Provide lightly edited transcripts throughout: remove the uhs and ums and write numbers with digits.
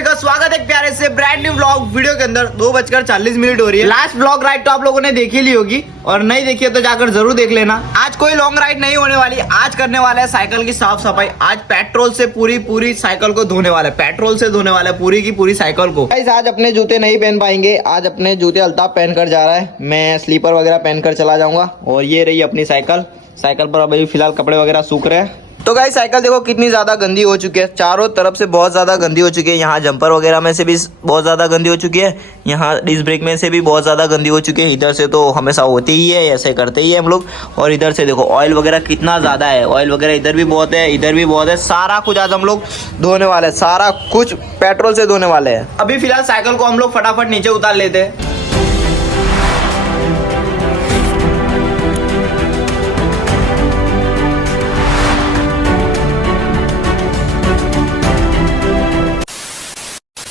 सभी का स्वागत है प्यारे से ब्रांड न्यू व्लॉग वीडियो के अंदर। 2:40 हो रही है। लास्ट व्लॉग राइड तो आप लोगों ने देखी ली होगी और नहीं देखी है तो जाकर जरूर देख लेना। आज कोई लॉन्ग राइड नहीं होने वाली, आज करने वाला है साइकिल की साफ सफाई। आज पेट्रोल से पूरी साइकिल को धोने वाला है, पेट्रोल से धोने वाला है पूरी की पूरी साइकिल को। आज अपने जूते नहीं पहन पाएंगे, आज अपने जूते अल्ताफ पहन कर जा रहा है, मैं स्लीपर वगैरह पहन कर चला जाऊंगा। और ये रही अपनी साइकिल, साइकिल पर अभी फिलहाल कपड़े वगैरह सूख रहे हैं। तो गाइस साइकिल देखो कितनी ज्यादा गंदी हो चुकी है, चारों तरफ से बहुत ज्यादा गंदी हो चुकी है। यहाँ जंपर वगैरह में से भी बहुत ज्यादा गंदी हो चुकी है, यहाँ डिस्क ब्रेक में से भी बहुत ज्यादा गंदी हो चुकी है। इधर से तो हमेशा होती ही है, ऐसे करते ही है हम लोग। और इधर से देखो ऑयल वगैरह कितना ज्यादा है, ऑयल वगैरह इधर भी बहुत है, इधर भी बहुत है। सारा कुछ आज हम लोग धोने वाले हैं, सारा कुछ पेट्रोल से धोने वाले हैं। अभी फिलहाल साइकिल को हम लोग फटाफट नीचे उतार लेते हैं।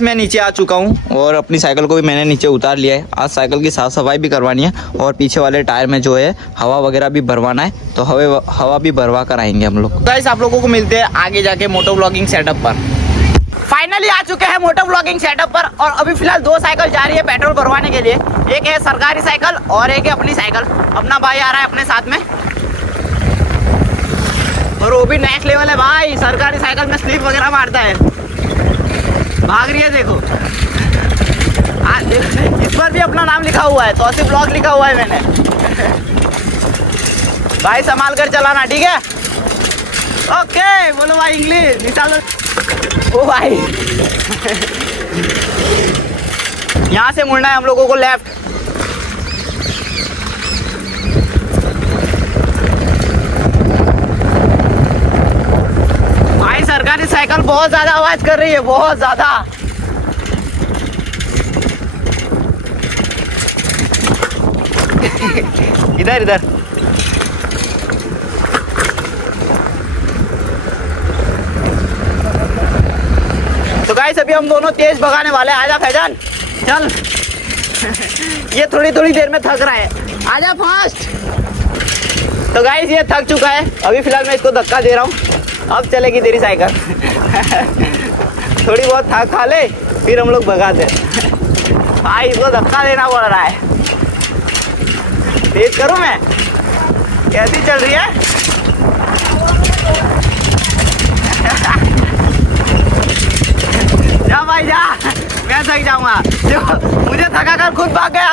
मैं नीचे आ चुका हूँ और अपनी साइकिल को भी मैंने नीचे उतार लिया है। आज साइकिल की साफ सफाई भी करवानी है और पीछे वाले टायर में जो है हवा वगैरह भी भरवाना है, तो हवा भी भरवा कर आएंगे हम लोग। गाइस आप लोगों को मिलते हैं आगे जाके मोटो व्लॉगिंग सेटअप पर। फाइनली आ चुके हैं मोटो व्लॉगिंग सेटअप पर और अभी फिलहाल दो साइकिल जा रही है पेट्रोल भरवाने के लिए। एक है सरकारी साइकिल और एक है अपनी साइकिल। अपना भाई आ रहा है अपने साथ में और वो भी नेक्स्ट लेवल है भाई, सरकारी साइकिल में स्लिप वगैरह मारता है, भाग रही है देखो। इस पर भी अपना नाम लिखा हुआ है, तौसीफ ब्लॉग लिखा हुआ है मैंने। भाई संभाल कर चलाना, ठीक है? ओके बोलो भाई इंग्लिश निकालो। ओ भाई यहाँ से मुड़ना है हम लोगों को लेफ्ट। भाई सरकारी साइकिल बहुत ज्यादा आवाज कर रही है, बहुत ज्यादा। इधर इधर तो गाइस अभी हम दोनों तेज भगाने वाले हैं। आजा फैजान चल। ये थोड़ी देर में थक रहा है, आजा फास्ट। तो गाइस ये थक चुका है, अभी फिलहाल मैं इसको धक्का दे रहा हूँ, अब चलेगी तेरी साइकिल। थोड़ी बहुत थक खा ले फिर हम लोग भगाते। भाई इसको धक्का देना पड़ रहा है। तेज करूँ मैं? कैसी चल रही है? जा भाई जा, मैं थक जाऊंगा। देखो मुझे थका कर खुद भाग गया।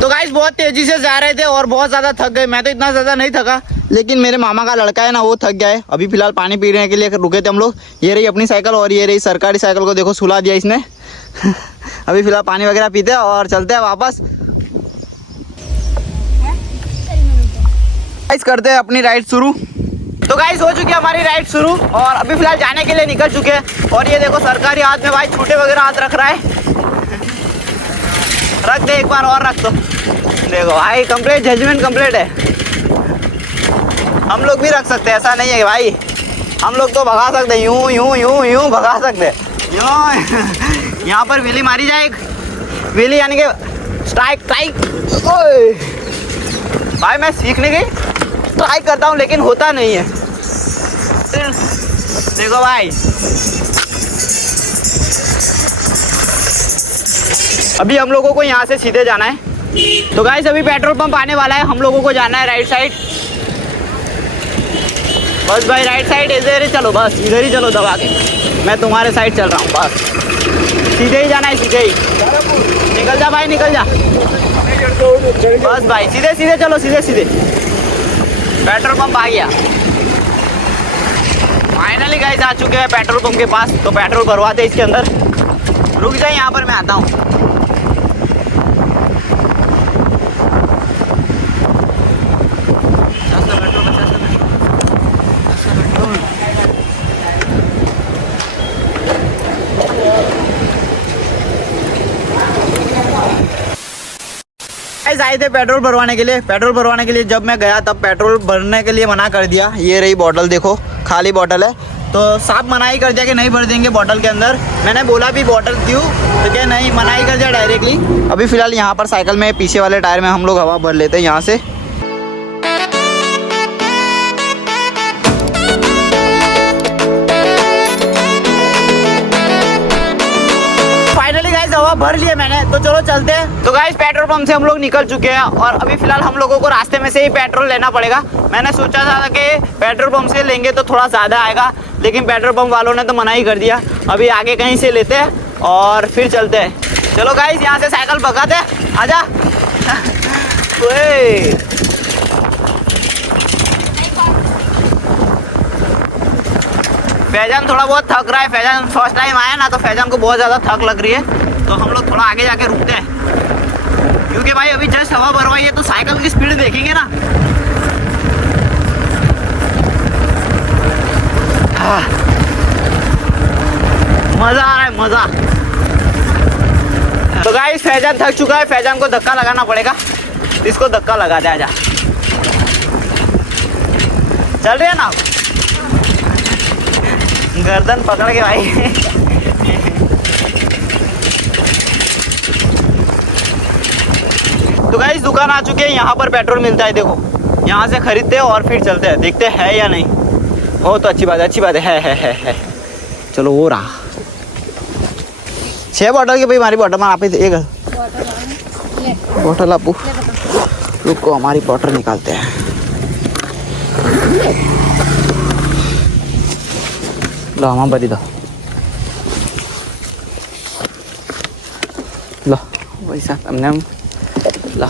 तो गाइस बहुत तेजी से जा रहे थे और बहुत ज़्यादा थक गए। मैं तो इतना ज़्यादा नहीं थका, लेकिन मेरे मामा का लड़का है ना वो थक गया है। अभी फिलहाल पानी पीने के लिए रुके थे हम लोग। ये रही अपनी साइकिल और ये रही सरकारी साइकिल को देखो सुला दिया इसने। अभी फिलहाल पानी वगैरह पीते हैं और चलते हैं वापस। गाइस करते हैं अपनी राइड शुरू। तो गाइस हो चुकी है हमारी राइड शुरू और अभी फिलहाल जाने के लिए निकल चुके हैं। और ये देखो सरकारी हाथ में भाई छूटे वगैरह हाथ रख रहा है। रख दे एक बार और रख दो। देखो भाई कंप्लीट जजमेंट कंप्लीट है। हम लोग भी रख सकते हैं, ऐसा नहीं है भाई। हम लोग तो भगा सकते हैं, यूं यूं यूं यूं भगा सकते हैं। यूं यहाँ पर व्हीली मारी जाए, व्हीली यानी कि स्ट्राइक भाई मैं सीखने की ट्राई करता हूँ लेकिन होता नहीं है। देखो भाई अभी हम लोगों को यहाँ से सीधे जाना है। तो गाइस अभी पेट्रोल पंप आने वाला है, हम लोगों को जाना है राइट साइड। बस भाई राइट साइड इधर ही चलो, बस इधर ही चलो दबा के। मैं तुम्हारे साइड चल रहा हूँ, बस सीधे ही जाना है, सीधे ही। निकल जा भाई निकल जा, बस भाई सीधे सीधे चलो, सीधे सीधे। पेट्रोल पंप आ गया फाइनली गाइस, आ चुके हैं पेट्रोल पंप के पास। तो पेट्रोल भरवाते इसके अंदर। रुक जाए यहाँ पर मैं आता हूँ। आए थे पेट्रोल भरवाने के लिए। पेट्रोल भरवाने के लिए जब मैं गया तब पेट्रोल भरने के लिए मना कर दिया। ये रही बोतल देखो, खाली बोतल है, तो साफ मना ही कर दिया कि नहीं भर देंगे बोतल के अंदर। मैंने बोला भी बोतल क्यों, तो क्या नहीं, मना ही कर दिया डायरेक्टली। अभी फिलहाल यहाँ पर साइकिल में पीछे वाले टायर में हम लोग हवा भर लेते हैं यहाँ से। अब भर लिए मैंने, तो चलो चलते हैं। तो गाइस पेट्रोल पंप से हम लोग निकल चुके हैं और अभी फिलहाल हम लोगों को रास्ते में से ही पेट्रोल लेना पड़ेगा। मैंने सोचा था कि पेट्रोल पंप से लेंगे तो थोड़ा ज़्यादा आएगा, लेकिन पेट्रोल पंप वालों ने तो मना ही कर दिया। अभी आगे कहीं से लेते हैं और फिर चलते हैं। चलो गाइस यहाँ से साइकिल भगाते हैं, आजा। फैजान थोड़ा बहुत थक रहा है। फैजान फर्स्ट टाइम आया ना, तो फैजान को बहुत ज़्यादा थक लग रही है। तो हम लोग थोड़ा आगे जाके रुकते हैं, क्योंकि भाई अभी जस्ट हवा भरवाई है तो साइकिल की स्पीड देखेंगे ना। मज़ा आ रहा है, मज़ा। तो गाइस फैजान थक चुका है, फैजान को धक्का लगाना पड़ेगा। इसको धक्का लगा दे, आजा। चल रहे हैं ना, गर्दन पकड़ के भाई। तो गाइस दुकान आ चुके हैं, यहाँ पर पेट्रोल मिलता है। देखो यहाँ से खरीदते हैं और फिर चलते हैं, देखते हैं या नहीं। हो तो अच्छी बात है, अच्छी बात है। चलो वो रहा 6 बॉटल की भाई, हमारी बॉटल में आप एक बॉटल आपू। रुको हमारी बॉटल निकालते हैं। लो हम बदी दो, लो पैसा तुमने लो।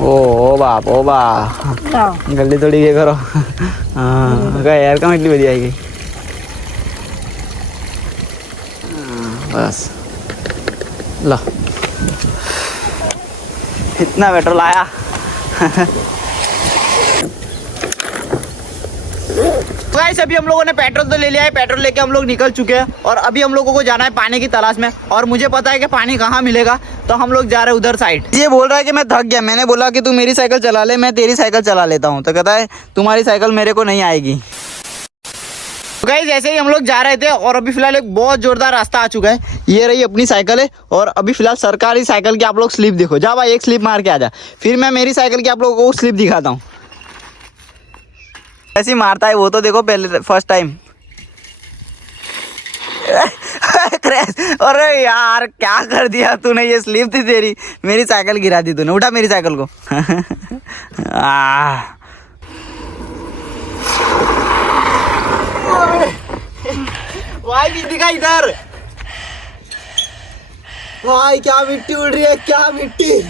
ओ बाप गली थोड़ी ये करो। हाँ यार कम इतनी बढ़िया आएगी। बस लो, इतना पेट्रोल आया। तो गाइस अभी हम लोगों ने पेट्रोल तो ले लिया है, पेट्रोल लेके हम लोग निकल चुके हैं और अभी हम लोगों को जाना है पानी की तलाश में। और मुझे पता है कि पानी कहाँ मिलेगा, तो हम लोग जा रहे हैं उधर साइड। ये बोल रहा है कि मैं थक गया। मैंने बोला कि तू मेरी साइकिल चला ले, मैं तेरी साइकिल चला लेता हूँ। तो कहता है तुम्हारी साइकिल मेरे को नहीं आएगी। तो गाइस ऐसे ही हम लोग जा रहे थे और अभी फिलहाल एक बहुत जोरदार रास्ता आ चुका है। ये रही अपनी साइकिल है और अभी फिलहाल सरकारी साइकिल की आप लोग स्लिप देखो। जा भाई एक स्लिप मार के आ जा, फिर मैं मेरी साइकिल की आप लोगों को स्लिप दिखाता हूँ। ऐसी मारता है वो तो देखो, पहले फर्स्ट टाइम। अरे यार क्या कर दिया तूने, ये स्लिप थी तेरी, मेरी साइकिल गिरा दी तूने। उठा मेरी साइकिल को। भाई भी दिखा इधर। भाई क्या मिट्टी उड़ रही है, क्या मिट्टी।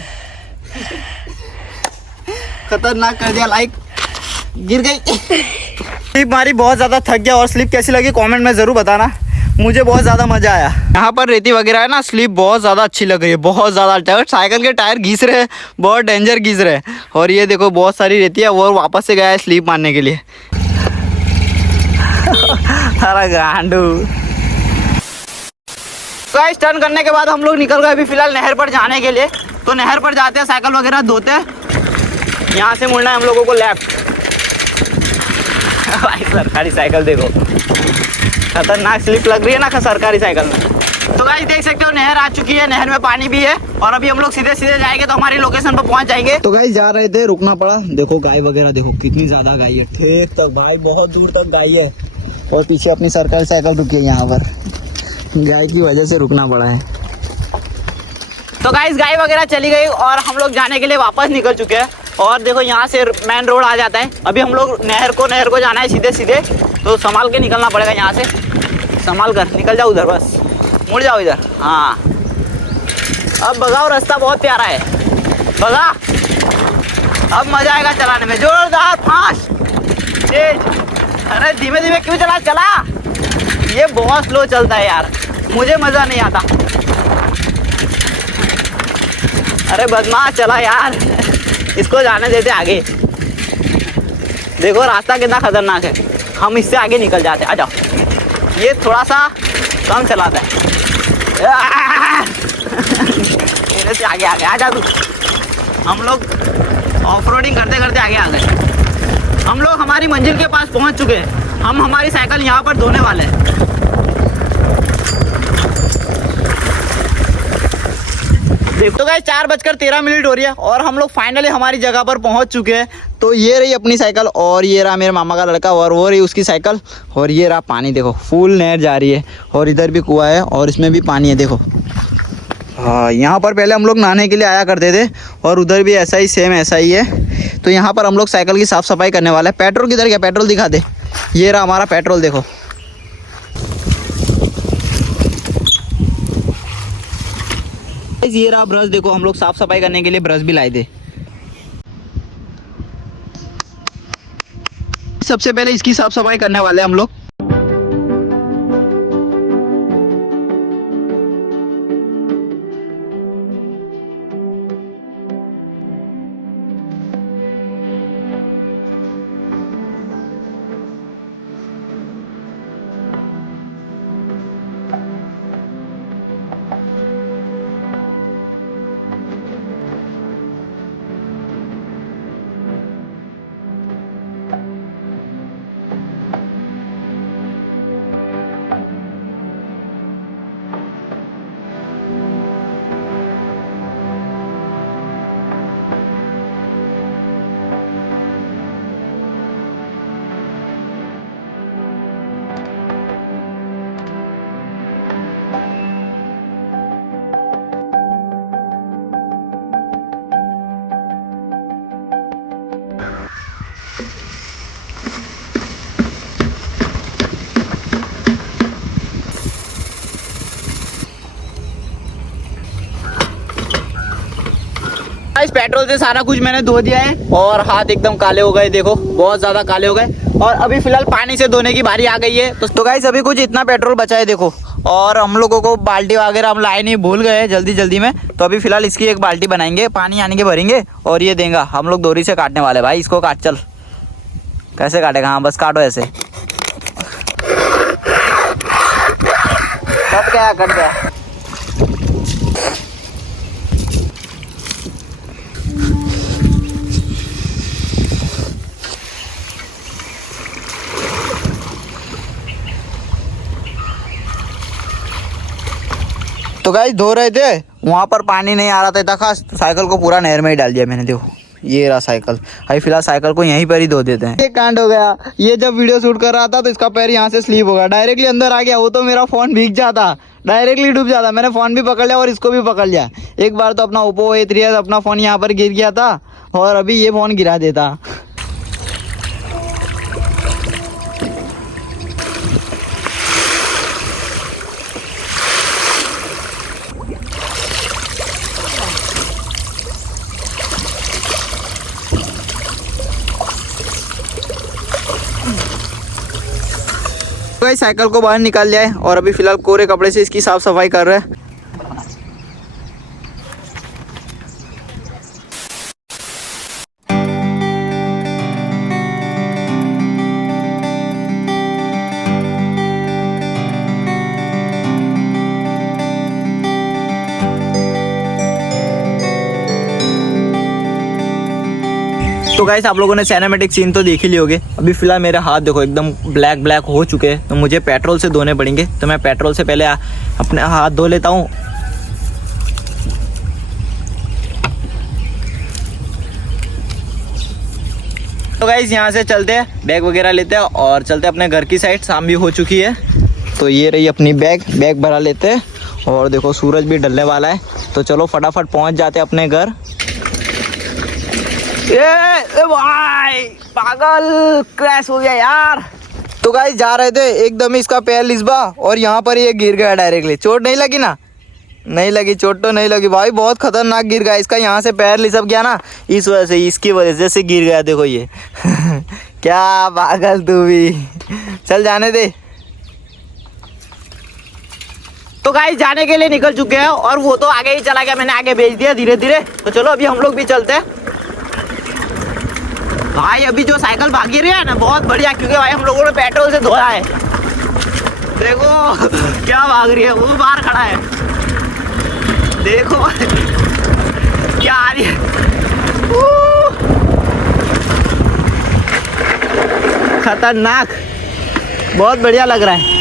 खतरनाक कर दिया, लाइक गिर गई। स्लिप मारी, बहुत ज्यादा थक गया। और स्लिप कैसी लगी कमेंट में जरूर बताना, मुझे बहुत ज्यादा मजा आया। यहाँ पर रेती वगैरह है ना, स्लिप बहुत ज्यादा अच्छी लग रही है, बहुत ज्यादा। साइकिल के टायर घिस रहे हैं, बहुत डेंजर घिस रहे हैं। और ये देखो बहुत सारी रेती है, वो वापस से गया है स्लिप मारने के लिए। अरे गांडू। गाइस टर्न करने के बाद हम लोग निकल गए अभी फिलहाल नहर पर जाने के लिए। तो नहर पर जाते हैं, साइकिल वगैरह धोते हैं। यहाँ से मुड़ना है हम लोगों को लेफ्ट। भाई सरकारी साइकिल देखो, खतरनाक स्लिप लग रही है ना सरकारी साइकिल में। तो गाइस देख सकते हो नहर आ चुकी है, नहर में पानी भी है और अभी हम लोग सीधे सीधे जाएंगे तो हमारी लोकेशन पर पहुंच जाएंगे। तो गाइस जा रहे थे, रुकना पड़ा। देखो गाय वगैरह देखो कितनी ज्यादा गाय है, ठीक तक भाई बहुत दूर तक गाय है। और पीछे अपनी सरकारी साइकिल रुकी है, यहाँ पर गाय की वजह से रुकना पड़ा है। तो गाइस गाय वगैरह चली गई और हम लोग जाने के लिए वापस निकल चुके हैं। और देखो यहाँ से मेन रोड आ जाता है। अभी हम लोग नहर को जाना है सीधे सीधे, तो संभाल के निकलना पड़ेगा। यहाँ से संभाल कर निकल जाओ, उधर बस मुड़ जाओ इधर। हाँ अब भगाओ, रास्ता बहुत प्यारा है, भगा। अब मजा आएगा चलाने में, जोरदार फास्ट तेज। अरे धीमे धीमे क्यों चला, ये बहुत स्लो चलता है यार, मुझे मजा नहीं आता। अरे बदमाश चला यार, इसको जाने देते आगे। देखो रास्ता कितना खतरनाक है, हम इससे आगे निकल जाते। आ जाओ, ये थोड़ा सा कम चलाता है। मेरे से आगे आ जा तू। हम लोग ऑफ रोडिंग करते करते आगे आ गए। हम लोग हमारी मंजिल के पास पहुंच चुके हैं। हम हमारी साइकिल यहाँ पर धोने वाले हैं। देखो तो गाइस 4:13 हो रही है और हम लोग फाइनली हमारी जगह पर पहुंच चुके हैं। तो ये रही अपनी साइकिल और ये रहा मेरे मामा का लड़का और वो रही उसकी साइकिल और ये रहा पानी। देखो फुल नहर जा रही है और इधर भी कुआं है और इसमें भी पानी है। देखो हाँ, यहाँ पर पहले हम लोग नहाने के लिए आया करते थे और उधर भी ऐसा ही सेम ऐसा ही है। तो यहाँ पर हम लोग साइकिल की साफ़ सफाई करने वाले हैं। पेट्रोल किधर गया? पेट्रोल दिखा दे। ये रहा हमारा पेट्रोल। देखो ये रहा ब्रश। देखो हम लोग साफ़ सफाई करने के लिए ब्रश भी लाए थे। सबसे पहले इसकी साफ़ सफाई करने वाले हैं हम लोग। इस पेट्रोल से सारा कुछ मैंने धो दिया है और हाथ एकदम काले हो गए। देखो बहुत ज़्यादा काले हो गए और अभी फिलहाल पानी से धोने की बारी आ गई है। तो गाइस अभी कुछ इतना पेट्रोल बचा है। देखो और हम लोगों को बाल्टी वगैरह हम लाए नहीं, भूल गए जल्दी जल्दी में। तो अभी फिलहाल इसकी एक बाल्टी बनाएंगे, पानी आने के भरेंगे और ये देंगे। हम लोग दोरी से काटने वाले। भाई इसको काट। चल कैसे काटेगा? हाँ बस काटो ऐसे। कट गया कट गया। तो गाइस धो रहे थे, वहाँ पर पानी नहीं आ रहा था इतना खास, साइकिल को पूरा नहर में ही डाल दिया मैंने। देखो ये रहा साइकिल। अभी फिलहाल साइकिल को यहीं पर ही धो देते हैं। ये कांड हो गया। ये जब वीडियो शूट कर रहा था तो इसका पैर यहाँ से स्लिप हो गया, डायरेक्टली अंदर आ गया। वो तो मेरा फोन भीग जाता, डायरेक्टली डूब जाता। मैंने फोन भी पकड़ लिया और इसको भी पकड़ लिया। एक बार तो अपना ओप्पो A3 अपना फोन यहाँ पर गिर गया था और अभी ये फोन गिरा देता। गाइस साइकिल को बाहर निकाल लिया है और अभी फिलहाल कोरे कपड़े से इसकी साफ सफाई कर रहे हैं। तो गाइस आप लोगों ने सिनेमैटिक सीन तो देख ही लिए होंगे। अभी फिलहाल मेरे हाथ देखो एकदम ब्लैक ब्लैक हो चुके हैं, तो मुझे पेट्रोल से धोने पड़ेंगे। तो मैं पेट्रोल से पहले अपने हाथ धो लेता हूँ। तो गाइस यहाँ से चलते हैं, बैग वगैरह लेते हैं और चलते हैं अपने घर की साइड। शाम भी हो चुकी है। तो ये रही अपनी बैग भरा लेते हैं और देखो सूरज भी ढलने वाला है। तो चलो फटाफट पहुँच जाते हैं अपने घर। ए भाई पागल, क्रैश हो गया यार। तो गाइस जा रहे थे, एकदम इसका पैर लिस्बा और यहाँ पर ये गिर गया डायरेक्टली। चोट नहीं लगी ना? नहीं लगी, चोट तो नहीं लगी भाई, बहुत खतरनाक गिर गया। इसका यहाँ से पैर लिसक गया ना, इस वजह से, इसकी वजह से गिर गया। देखो ये क्या पागल तू भी। चल जाने दे। तो गाइस जाने के लिए निकल चुके हैं और वो तो आगे ही चला गया, मैंने आगे भेज दिया धीरे धीरे। तो चलो अभी हम लोग भी चलते हैं। भाई अभी जो साइकिल भागी रही है ना बहुत बढ़िया, क्योंकि भाई हम लोगों ने पेट्रोल से धोया है। देखो क्या भाग रही है, वो बाहर खड़ा है। देखो क्या आ रही है। खतरनाक, बहुत बढ़िया लग रहा है।